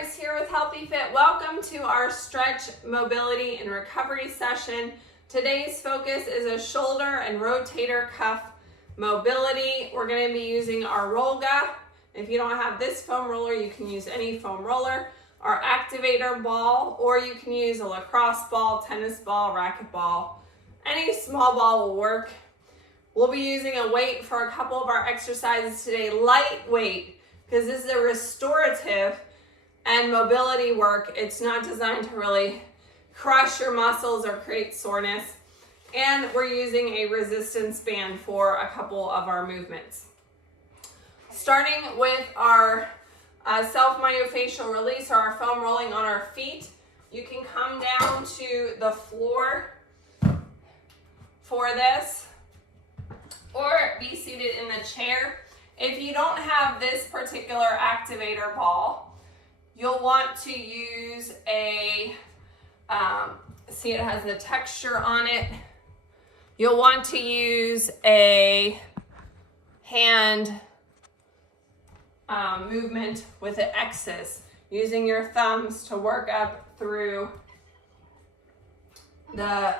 Bryce here with Healthy Fit. Welcome to our stretch, mobility, and recovery session. Today's focus is a shoulder and rotator cuff mobility. We're going to be using our Rolga. If you don't have this foam roller, you can use any foam roller, our activator ball, or you can use a lacrosse ball, tennis ball, racket ball. Any small ball will work. We'll be using a weight for a couple of our exercises today, lightweight, because this is a restorative and mobility work. It's not designed to really crush your muscles or create soreness. And we're using a resistance band for a couple of our movements. Starting with our self-myofascial release or our foam rolling on our feet, you can come down to the floor for this or be seated in the chair. If you don't have this particular activator ball, you'll want to use a, see it has the texture on it. You'll want to use a hand movement with an X's, using your thumbs to work up through the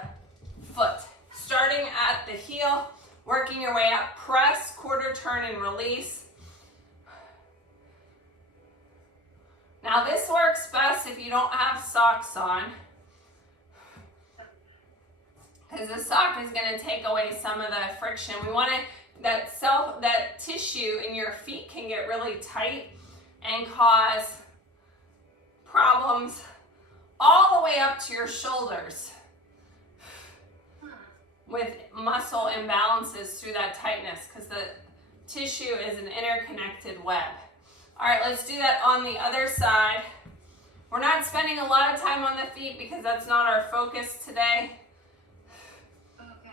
foot. Starting at the heel, working your way up, press, quarter turn, and release. Now this works best if you don't have socks on, because the sock is going to take away some of the friction. We want to, that tissue in your feet can get really tight and cause problems all the way up to your shoulders with muscle imbalances through that tightness, because the tissue is an interconnected web. All right, let's do that on the other side. We're not spending a lot of time on the feet because that's not our focus today. Okay.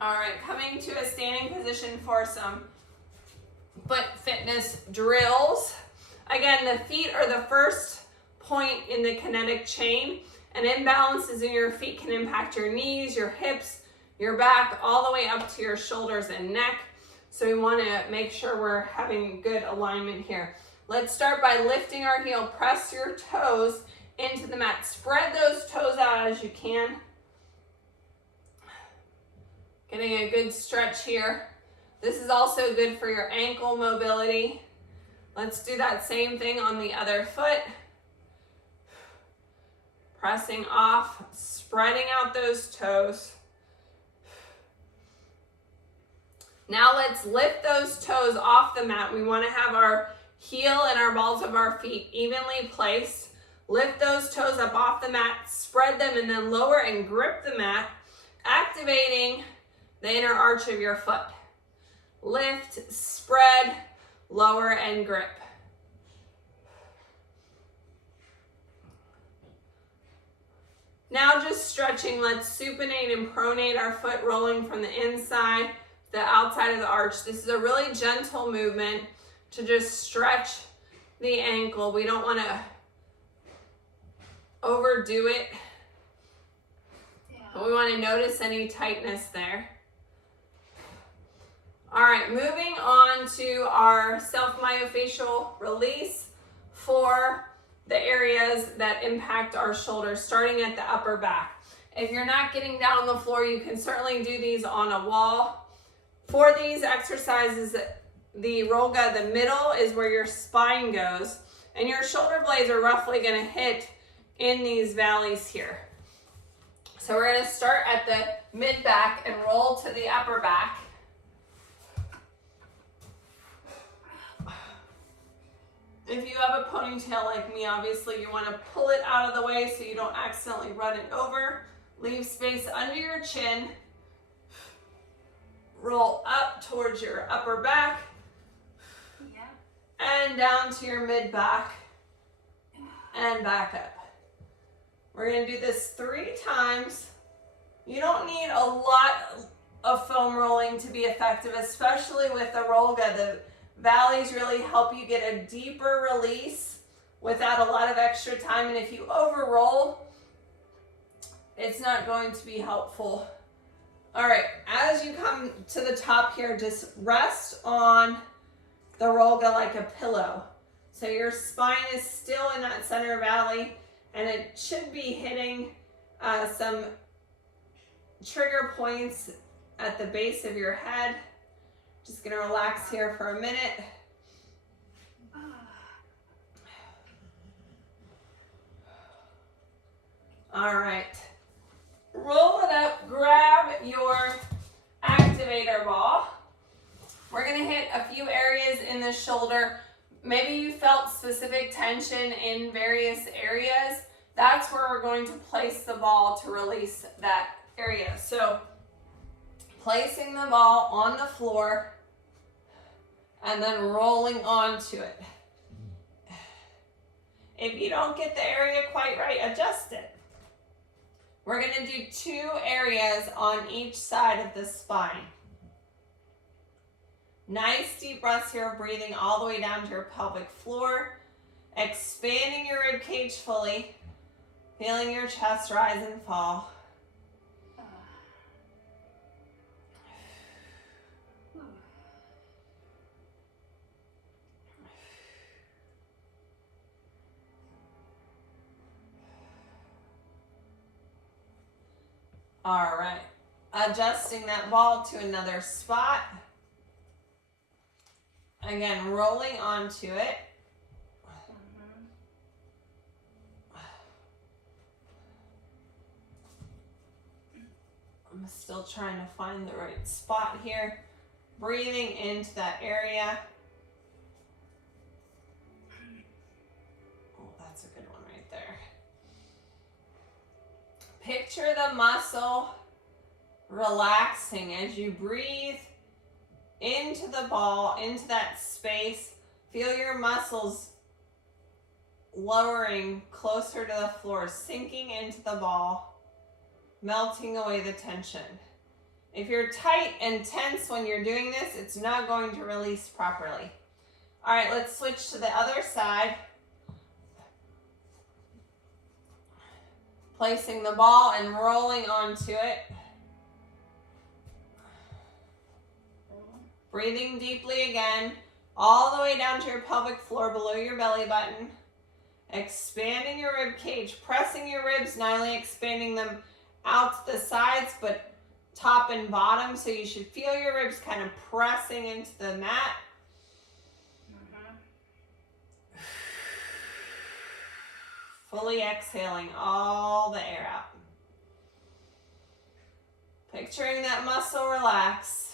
All right, coming to a standing position for some foot fitness drills. Again, the feet are the first point in the kinetic chain, and imbalances in your feet can impact your knees, your hips, your back, all the way up to your shoulders and neck. So we want to make sure we're having good alignment here. Let's start by lifting our heel. Press your toes into the mat. Spread those toes out as you can. Getting a good stretch here. This is also good for your ankle mobility. Let's do that same thing on the other foot. Pressing off, spreading out those toes. Now let's lift those toes off the mat. We want to have our heel and our balls of our feet evenly placed. Lift those toes up off the mat, spread them, and then lower and grip the mat, activating the inner arch of your foot. Lift, spread, lower, and grip. Now just stretching, let's supinate and pronate our foot, rolling from the inside to the outside of the arch. This is a really gentle movement to just stretch the ankle. We don't want to overdo it. But we want to notice any tightness there. All right, moving on to our self-myofascial release for the areas that impact our shoulders, starting at the upper back. If you're not getting down on the floor, you can certainly do these on a wall. For these exercises, the Rolga, the middle is where your spine goes, and your shoulder blades are roughly going to hit in these valleys here. So we're going to start at the mid back and roll to the upper back. If you have a ponytail like me, obviously you want to pull it out of the way so you don't accidentally run it over. Leave space under your chin. Roll up towards your upper back. Yeah. And down to your mid back. And back up. We're going to do this 3 times. You don't need a lot of foam rolling to be effective, especially with the Rolga. The valleys really help you get a deeper release without a lot of extra time. And if you over roll, it's not going to be helpful All right, as you come to the top here, just rest on the Rolga like a pillow. So your spine is still in that center valley, and it should be hitting some trigger points at the base of your head. Just gonna relax here for a minute. All right, roll it up, grab your activator ball. We're gonna hit a few areas in the shoulder. Maybe you felt specific tension in various areas. That's where we're going to place the ball to release that area. So placing the ball on the floor and then rolling onto it. If you don't get the area quite right, adjust it. We're going to do 2 areas on each side of the spine. Nice deep breaths here, breathing all the way down to your pelvic floor, expanding your rib cage fully, feeling your chest rise and fall. All right, adjusting that ball to another spot. Again, rolling onto it. I'm still trying to find the right spot here. Breathing into that area. Oh, that's a good one right there. Picture the muscle relaxing as you breathe into the ball, into that space. Feel your muscles lowering closer to the floor, sinking into the ball, melting away the tension. If you're tight and tense when you're doing this, it's not going to release properly. All right, let's switch to the other side. Placing the ball and rolling onto it. Breathing deeply again, all the way down to your pelvic floor below your belly button. Expanding your rib cage, pressing your ribs, not only expanding them out to the sides, but top and bottom. So you should feel your ribs kind of pressing into the mat. Fully exhaling all the air out. Picturing that muscle relax.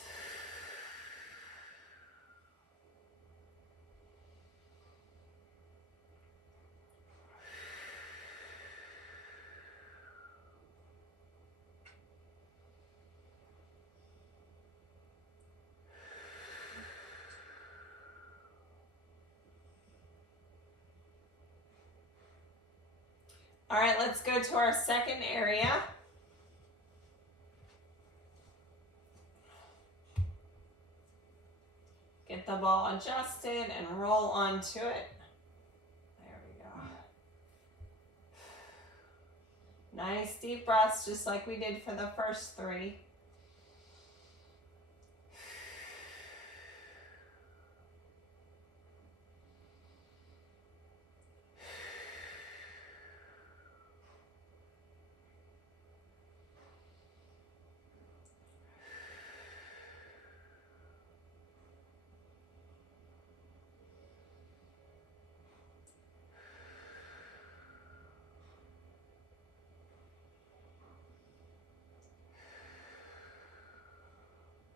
All right, let's go to our second area. Get the ball adjusted and roll onto it. There we go. Nice deep breaths, just like we did for the first 3.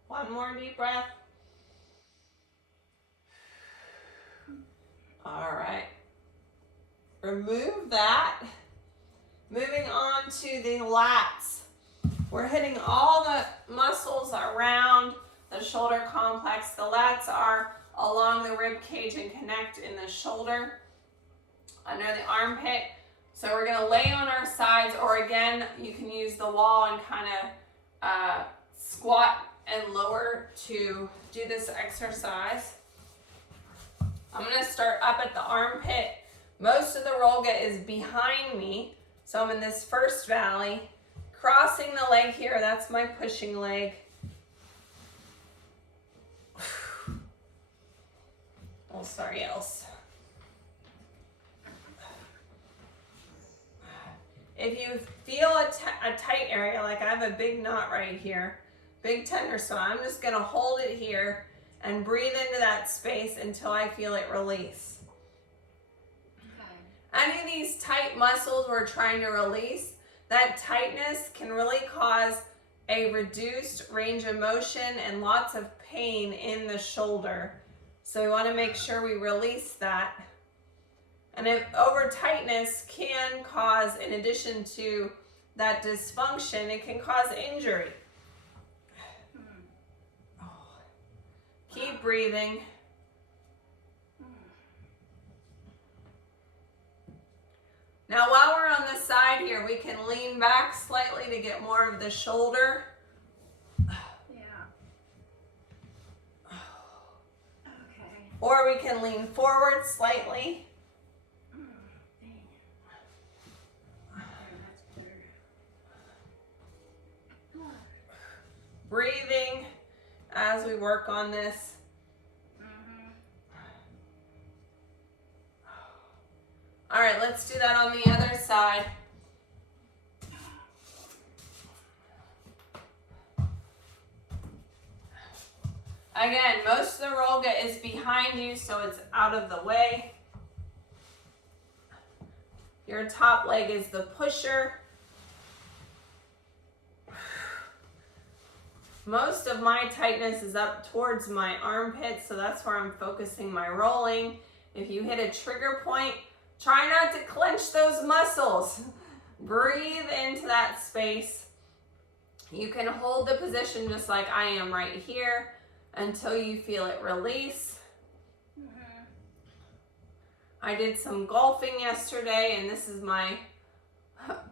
One more deep breath. All right. Remove that. Moving on to the lats. We're hitting all the muscles around the shoulder complex. The lats are along the rib cage and connect in the shoulder, under the armpit. So we're gonna lay on our sides, or again, you can use the wall and kind of squat and lower to do this exercise. I'm gonna start up at the armpit. Most of the Rolga is behind me, so I'm in this first valley, Crossing the leg here, that's my pushing leg. Oh, sorry, else. If you feel a tight area, like I have a big knot right here, big tender, so I'm just gonna hold it here and breathe into that space until I feel it release. Okay. Any of these tight muscles we're trying to release, that tightness can really cause a reduced range of motion and lots of pain in the shoulder. So we want to make sure we release that. And if over tightness can cause, in addition to that dysfunction, it can cause injury. Keep breathing. Now while we're on the side here, we can lean back slightly to get more of the shoulder. Yeah. Okay. Or we can lean forward slightly. Breathing as we work on this. All right, let's do that on the other side. Again, most of the roga is behind you, so it's out of the way. Your top leg is the pusher. Most of my tightness is up towards my armpits, so that's where I'm focusing my rolling. If you hit a trigger point, try not to clench those muscles. Breathe into that space. You can hold the position just like I am right here until you feel it release. I did some golfing yesterday, and this is my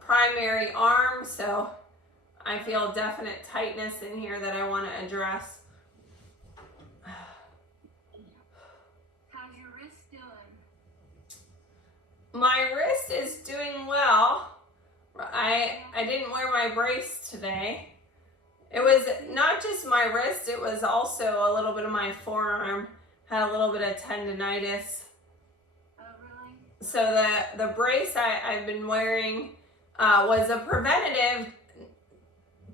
primary arm, so I feel definite tightness in here that I want to address. How's your wrist doing? My wrist is doing well. I didn't wear my brace today. It was not just my wrist, it was also a little bit of my forearm. Had a little bit of tendonitis. Oh, really? So the brace I've been wearing was a preventative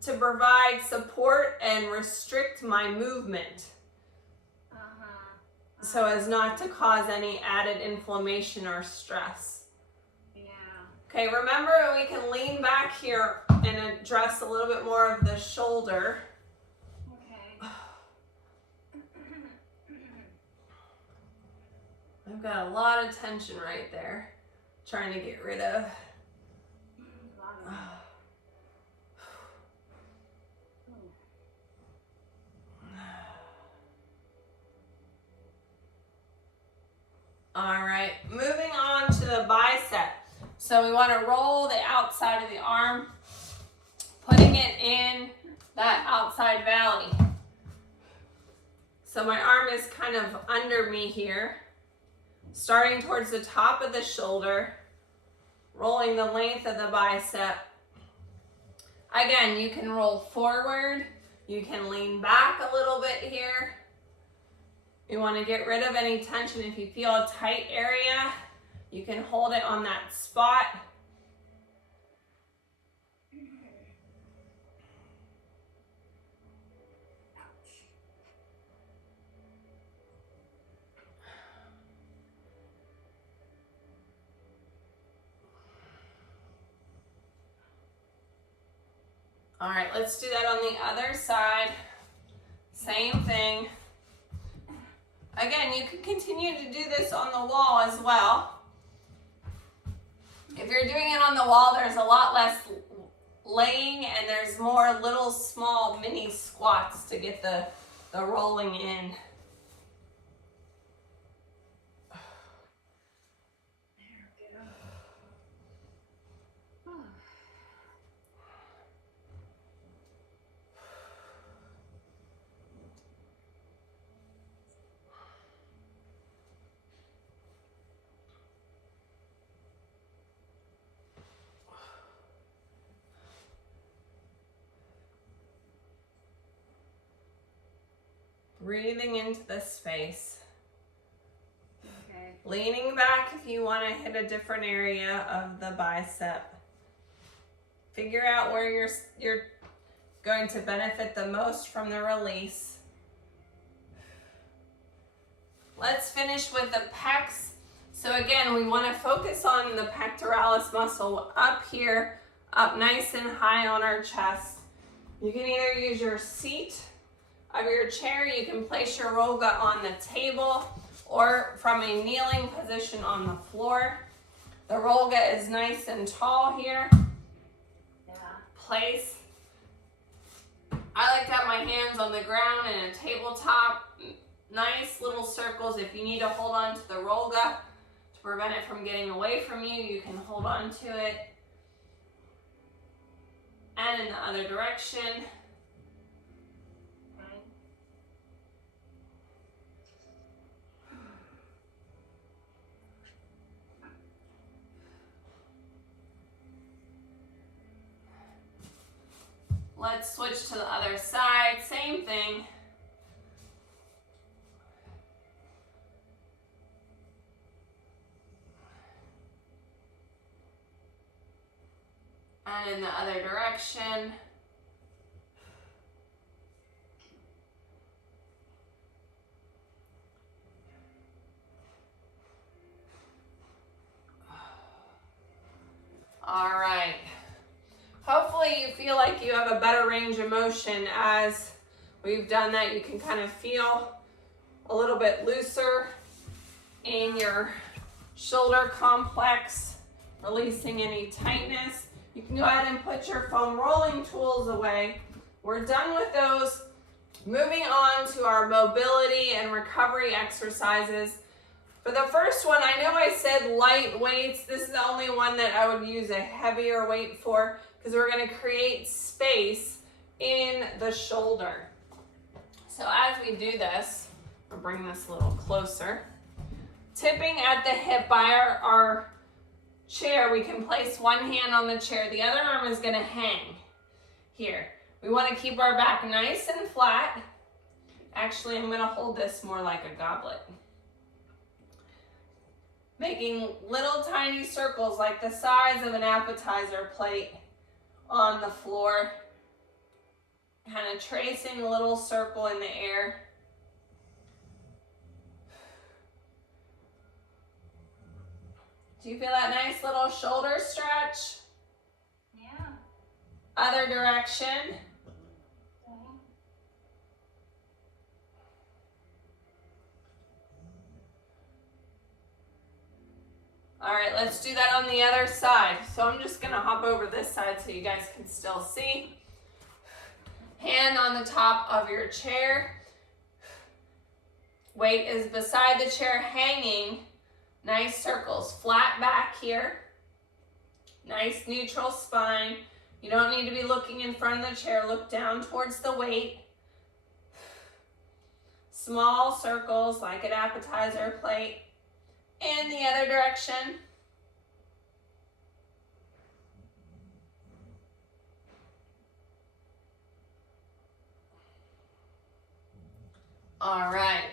to provide support and restrict my movement, so as not to cause any added inflammation or stress. Yeah. Okay, remember we can lean back here and address a little bit more of the shoulder. Okay. I've got a lot of tension right there, trying to get rid of. All right, moving on to the bicep. So we want to roll the outside of the arm, putting it in that outside valley. So my arm is kind of under me here, starting towards the top of the shoulder, rolling the length of the bicep. Again, you can roll forward, you can lean back a little bit here. You want to get rid of any tension. If you feel a tight area, you can hold it on that spot. All right, let's do that on the other side. Same thing. Again, you can continue to do this on the wall as well. If you're doing it on the wall, there's a lot less laying and there's more little small mini squats to get the rolling in. Breathing into the space. Okay. Leaning back if you want to hit a different area of the bicep. Figure out where you're going to benefit the most from the release. Let's finish with the pecs. So again, we want to focus on the pectoralis muscle up here, up nice and high on our chest. You can either use your seat of your chair, you can place your roga on the table, or from a kneeling position on the floor. The roga is nice and tall here. Yeah. Place. I like to have my hands on the ground in a tabletop. Nice little circles. If you need to hold on to the roga to prevent it from getting away from you, you can hold on to it. And in the other direction. Okay. Let's switch to the other side. Same thing. And in the other direction. All right. Hopefully you feel like you have a better range of motion as we've done that. You can kind of feel a little bit looser in your shoulder complex, releasing any tightness. You can go ahead and put your foam rolling tools away. We're done with those. Moving on to our mobility and recovery exercises. For the first one, I know I said light weights. This is the only one that I would use a heavier weight for because we're going to create space in the shoulder. So as we do this, I'll bring this a little closer. Tipping at the hip by our chair, we can place one hand on the chair. The other arm is going to hang here. We want to keep our back nice and flat. Actually, I'm going to hold this more like a goblet. Making little tiny circles like the size of an appetizer plate on the floor. Kind of tracing a little circle in the air. Do you feel that nice little shoulder stretch? Yeah. Other direction. Okay. All right, let's do that on the other side. So I'm just gonna hop over this side so you guys can still see. Hand on the top of your chair. Weight is beside the chair, hanging. Nice circles, flat back here. Nice neutral spine. You don't need to be looking in front of the chair. Look down towards the weight. Small circles like an appetizer plate. In the other direction. All right.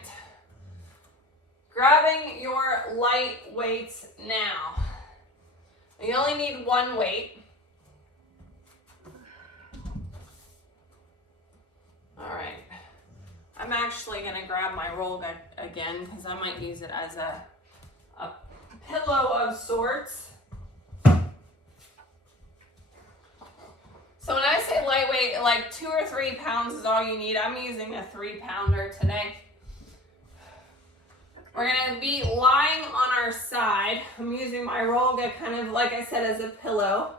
Grabbing your light weights now. You only need one weight. All right. I'm actually going to grab my roll again because I might use it as a pillow of sorts. So when I say lightweight, like 2 or 3 pounds is all you need. I'm using a 3-pounder today. We're going to be lying on our side. I'm using my Rolga kind of, like I said, as a pillow.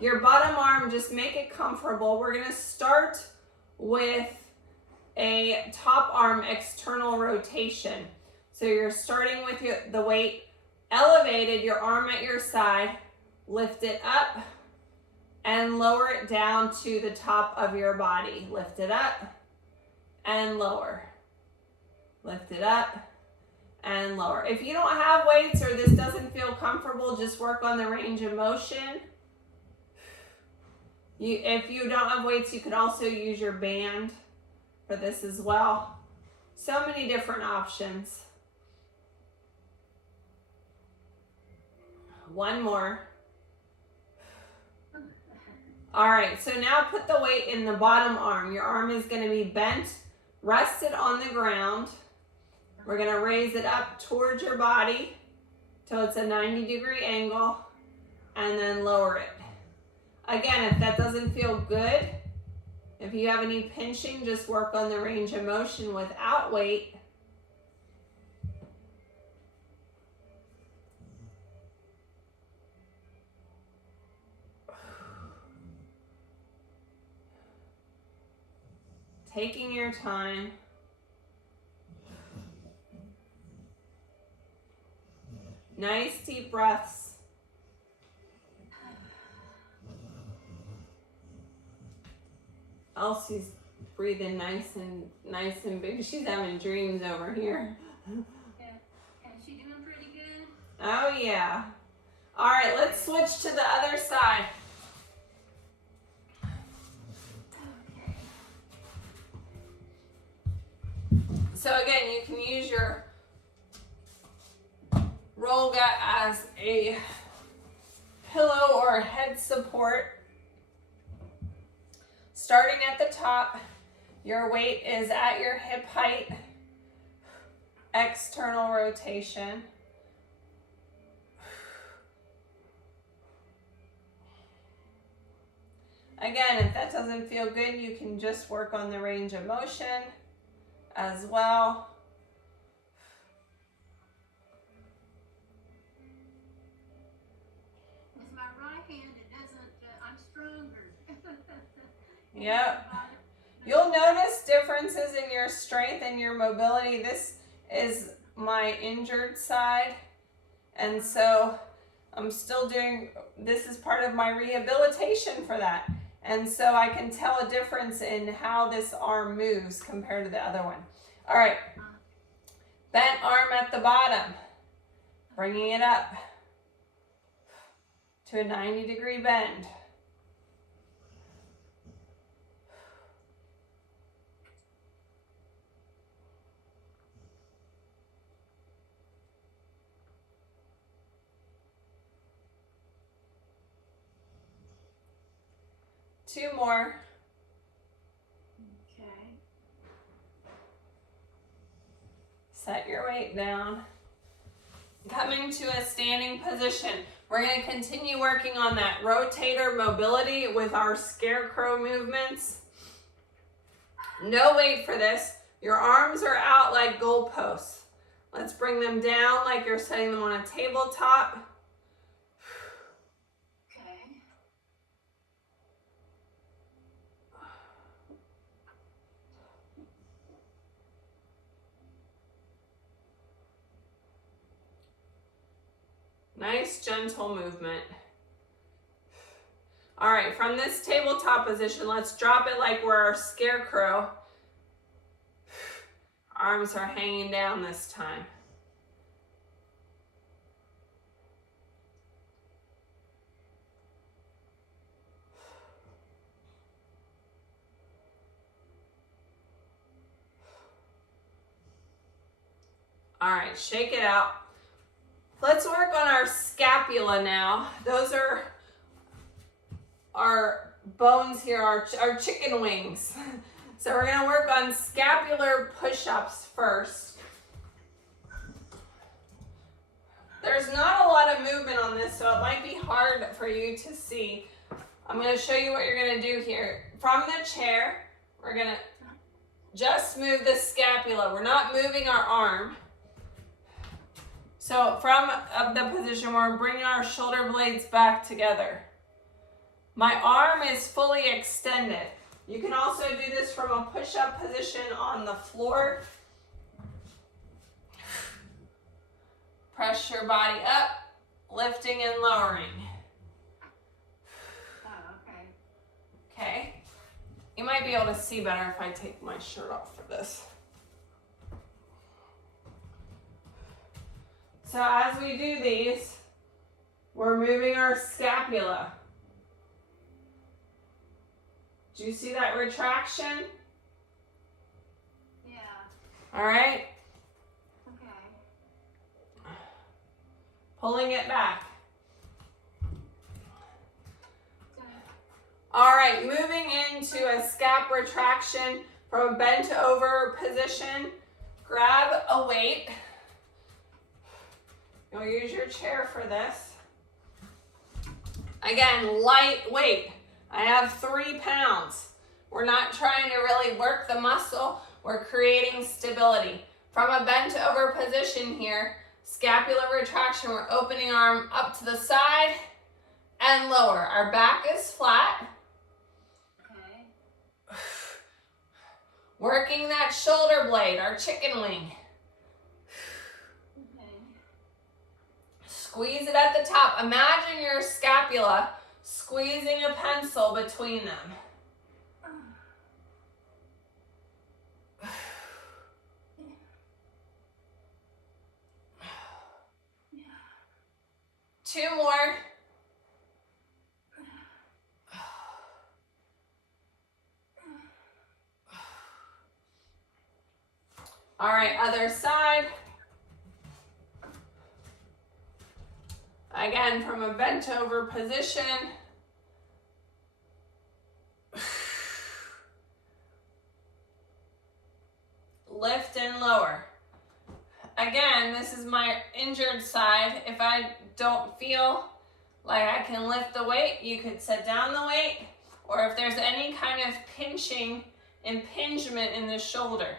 Your bottom arm, just make it comfortable. We're going to start with a top arm external rotation. So you're starting with the weight elevated, your arm at your side, lift it up and lower it down to the top of your body. Lift it up and lower. Lift it up and lower. If you don't have weights or this doesn't feel comfortable, just work on the range of motion. If you don't have weights, you can also use your band for this as well. So many different options. One more. All right, so now put the weight in the bottom arm. Your arm is going to be bent, rested on the ground. We're going to raise it up towards your body till it's a 90-degree angle, and then lower it. Again, if that doesn't feel good, if you have any pinching, just work on the range of motion without weight. Taking your time. Nice deep breaths. Elsie's breathing nice and big. She's having dreams over here. Yeah. Is she doing pretty good? Oh yeah. All right, let's switch to the other side. Okay. So again, you can use your roll gut as a pillow or a head support. Starting at the top, your weight is at your hip height, external rotation. Again, if that doesn't feel good, you can just work on the range of motion as well. With my right hand, it doesn't, I'm stronger. Yep. You'll notice differences in your strength and your mobility. This is my injured side, and so I'm still doing, this is part of my rehabilitation for that. And so I can tell a difference in how this arm moves compared to the other one. All right, bent arm at the bottom, bringing it up to a 90-degree bend. Two more. Okay. Set your weight down. Coming to a standing position. We're going to continue working on that rotator mobility with our scarecrow movements. No weight for this. Your arms are out like goalposts. Let's bring them down like you're setting them on a tabletop. Nice, gentle movement. All right, from this tabletop position, let's drop it like we're our scarecrow. Arms are hanging down this time. All right, shake it out. Let's work on our scapula now. Those are our bones here, our chicken wings. So we're gonna work on scapular push-ups first. There's not a lot of movement on this, so it might be hard for you to see. I'm gonna show you what you're gonna do here. From the chair, we're gonna just move the scapula. We're not moving our arm. So from the position, we're bringing our shoulder blades back together. My arm is fully extended. You can also do this from a push-up position on the floor. Press your body up, lifting and lowering. Oh, okay. Okay. You might be able to see better if I take my shirt off for this. So as we do these, we're moving our scapula. Do you see that retraction? All right? Okay. Pulling it back. Okay. All right, moving into a scap retraction from a bent over position. Grab a weight. You'll use your chair for this. Again, light weight. I have 3 pounds. We're not trying to really work the muscle. We're creating stability. From a bent over position here, scapular retraction, we're opening arm up to the side and lower. Our back is flat. Okay. Working that shoulder blade, our chicken wing. Okay. Squeeze it at the top. Imagine your scapula squeezing a pencil between them. 2 more. All right, other side. Again, from a bent over position. Lift and lower. Again, this is my injured side. If I don't feel like I can lift the weight, you could set down the weight, or if there's any kind of pinching, impingement in the shoulder.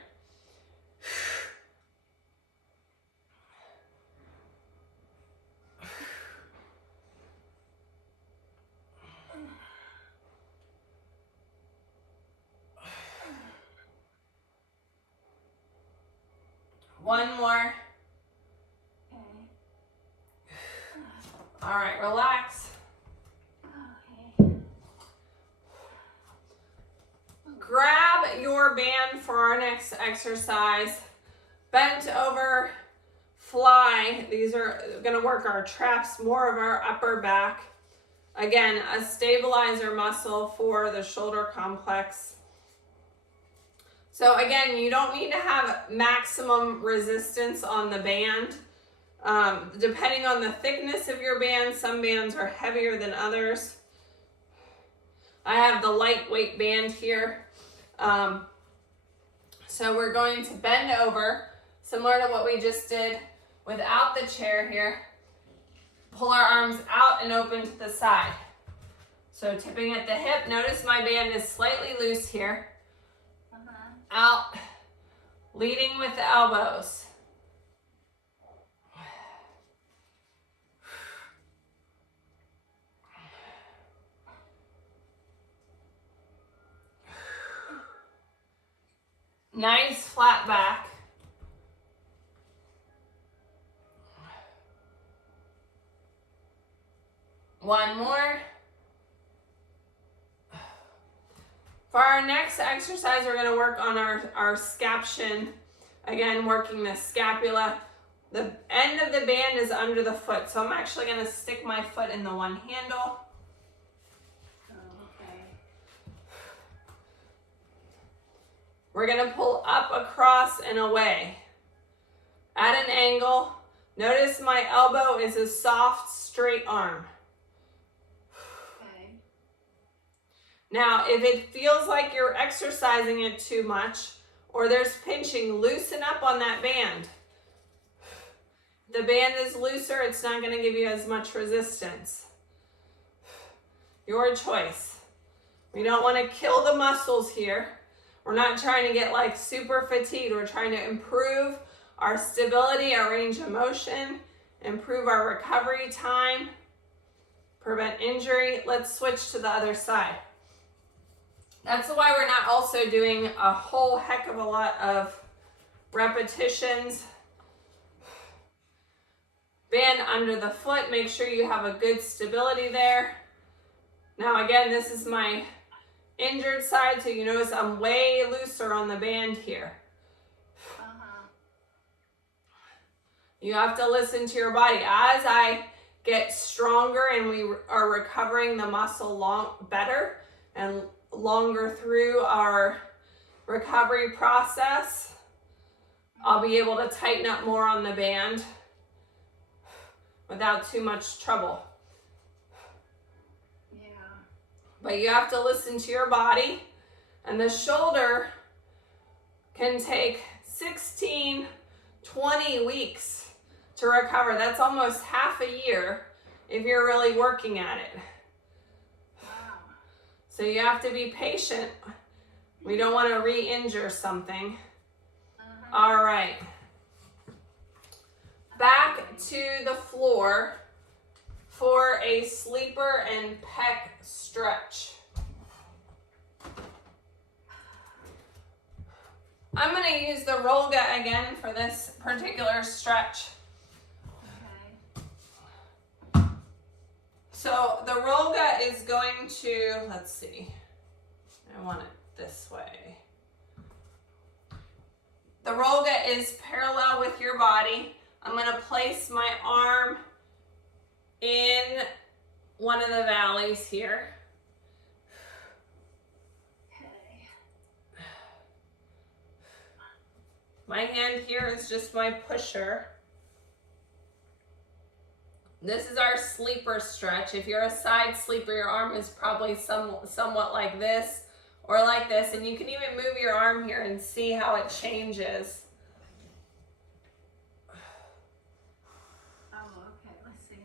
One more. Okay. All right, relax. Okay. Grab your band for our next exercise. Bent over, fly. These are going to work our traps, more of our upper back. Again, a stabilizer muscle for the shoulder complex. So again, you don't need to have maximum resistance on the band. Depending on the thickness of your band, some bands are heavier than others. I have the lightweight band here. So we're going to bend over, similar to what we just did without the chair here. Pull our arms out and open to the side. So tipping at the hip, notice my band is slightly loose here. Out, leading with the elbows. Nice flat back. One more. For our next exercise, we're going to work on our scaption. Again, working the scapula. The end of the band is under the foot, so I'm actually going to stick my foot in the one handle. Okay. We're going to pull up, across, and away. At an angle. Notice my elbow is a soft, straight arm. Now, if it feels like you're exercising it too much or there's pinching, loosen up on that band. If the band is looser, it's not going to give you as much resistance. Your choice. We don't want to kill the muscles here. We're not trying to get like super fatigued. We're trying to improve our stability, our range of motion, improve our recovery time, prevent injury. Let's switch to the other side. That's why we're not also doing a whole heck of a lot of repetitions. Band under the foot, make sure you have a good stability there. Now again, this is my injured side, so you notice I'm way looser on the band here. You have to listen to your body. As I get stronger and we are recovering the muscle better and longer through our recovery process, I'll be able to tighten up more on the band without too much trouble. Yeah. But you have to listen to your body, and the shoulder can take 16, 20 weeks to recover. That's almost half a year if you're really working at it. Wow. So you have to be patient. We don't want to re-injure something. All right. Back to the floor for a sleeper and pec stretch. I'm going to use the Rolga again for this particular stretch. Okay. So the Rolga is going to, let's see, I want it this way. The Rolga is parallel with your body. I'm going to place my arm in one of the valleys here. Okay. My hand here is just my pusher. This is our sleeper stretch. If you're a side sleeper, your arm is probably somewhat like this or like this. And you can even move your arm here and see how it changes. Oh, okay. Let's see.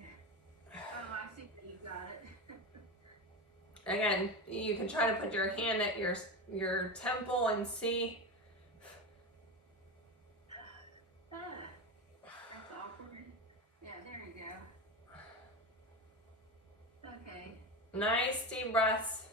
Oh, I think you got it. Again, you can try to put your hand at your temple and see. That's awkward. Yeah, there you go. Okay. Nice deep breaths.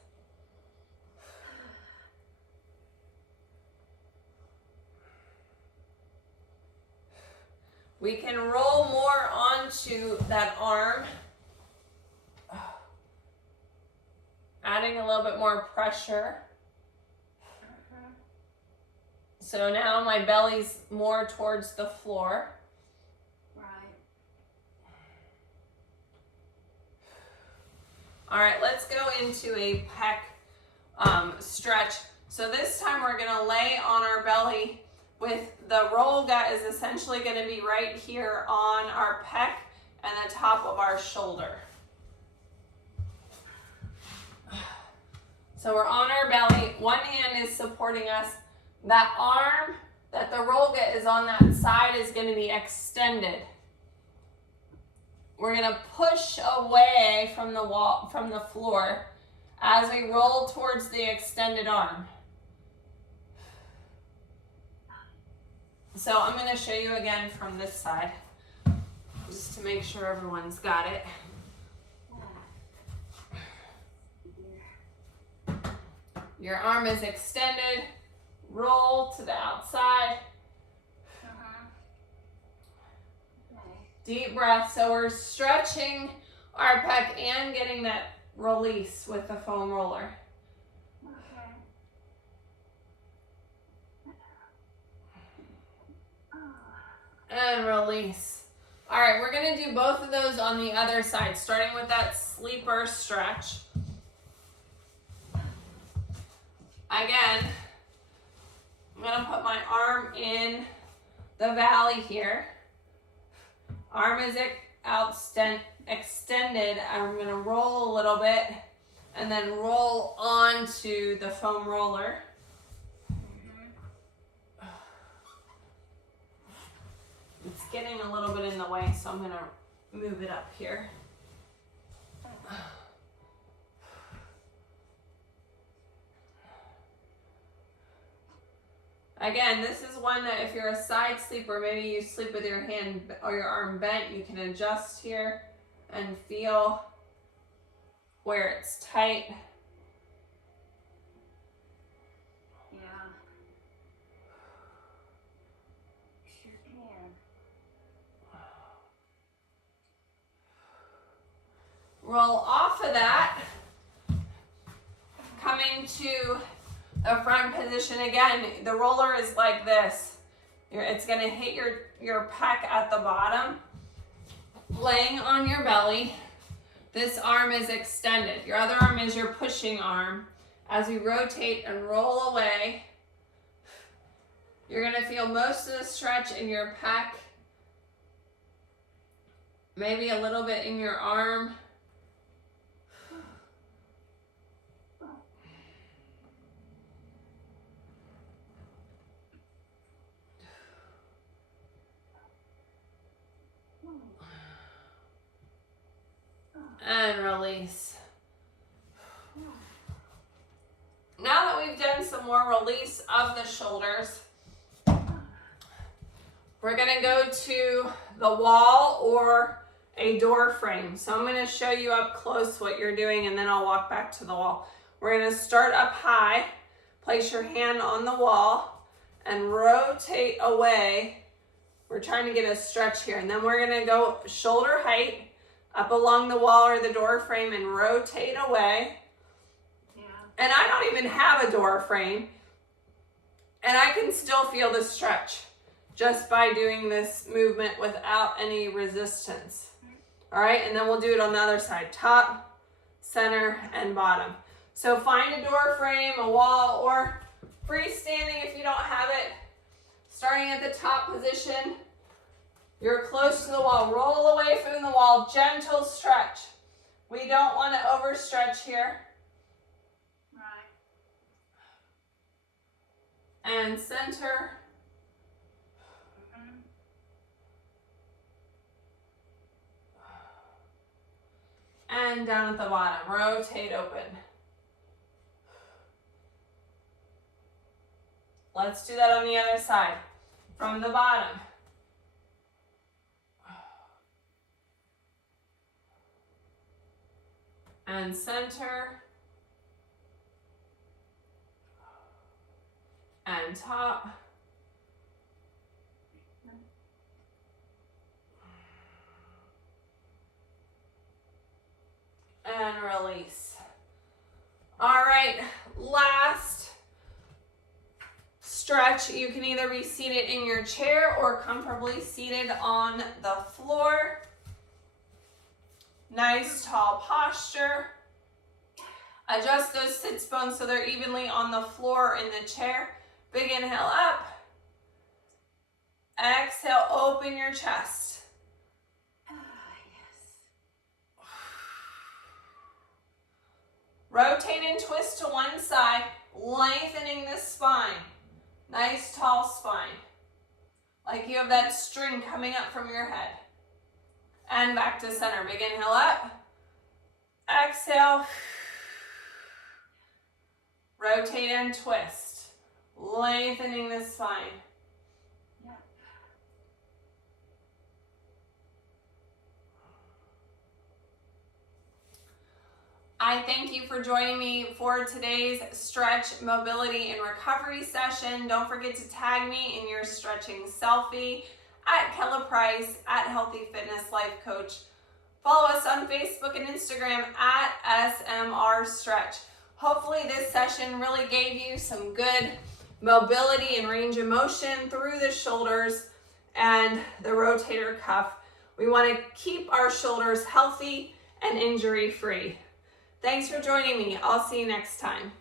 We can roll more onto that arm, adding a little bit more pressure. So now my belly's more towards the floor. Right. All right, let's go into a pec stretch. So this time we're gonna lay on our belly with the Rolga is essentially gonna be right here on our pec and the top of our shoulder. So we're on our belly, one hand is supporting us. That arm that the Rolga is on that side is gonna be extended. We're gonna push away from the wall, from the floor as we roll towards the extended arm. So I'm gonna show you again from this side, just to make sure everyone's got it. Your arm is extended, roll to the outside. Okay. Deep breath. So we're stretching our pec and getting that release with the foam roller. Okay. And release. All right, we're gonna do both of those on the other side, starting with that sleeper stretch. Again, I'm gonna put my arm in the valley here. Arm is extended. I'm gonna roll a little bit and then roll onto the foam roller. It's getting a little bit in the way, so I'm gonna move it up here. Again, this is one that if you're a side sleeper, maybe you sleep with your hand or your arm bent, you can adjust here and feel where it's tight. Yeah. Sure can. Roll off of that, coming to the front position again. The roller is like this. It's gonna hit your pec at the bottom, laying on your belly. This arm is extended. Your other arm is your pushing arm. As we rotate and roll away, You're going to feel most of the stretch in your pec, maybe a little bit in your arm. And release. Now that we've done some more release of the shoulders, we're going to go to the wall or a door frame. So I'm going to show you up close what you're doing, and then I'll walk back to the wall. We're going to start up high, place your hand on the wall, and rotate away. We're trying to get a stretch here, and then we're going to go shoulder height up along the wall or the door frame and rotate away. Yeah. And I don't even have a door frame, and I can still feel the stretch just by doing this movement without any resistance. All right, and then we'll do it on the other side, top, center, and bottom. So find a door frame, a wall, or freestanding if you don't have it. Starting at the top position, you're close to the wall. Roll away from the wall, gentle stretch. We don't want to overstretch here. Right. And center. And down at the bottom, rotate open. Let's do that on the other side. From the bottom. And center. And top. And release. All right, last stretch. You can either be seated in your chair or comfortably seated on the floor. Nice tall posture. Adjust those sits bones so they're evenly on the floor or in the chair. Big inhale up. Exhale, open your chest. Rotate and twist to one side, lengthening the spine. Nice tall spine. Like you have that string coming up from your head. And back to center. Big inhale up. Exhale. Rotate and twist. Lengthening the spine. I thank you for joining me for today's stretch, mobility, and recovery session. Don't forget to tag me in your stretching selfie at Kella Price, at Healthy Fitness Life Coach. Follow us on Facebook and Instagram at SMR Stretch. Hopefully this session really gave you some good mobility and range of motion through the shoulders and the rotator cuff. We want to keep our shoulders healthy and injury-free. Thanks for joining me. I'll see you next time.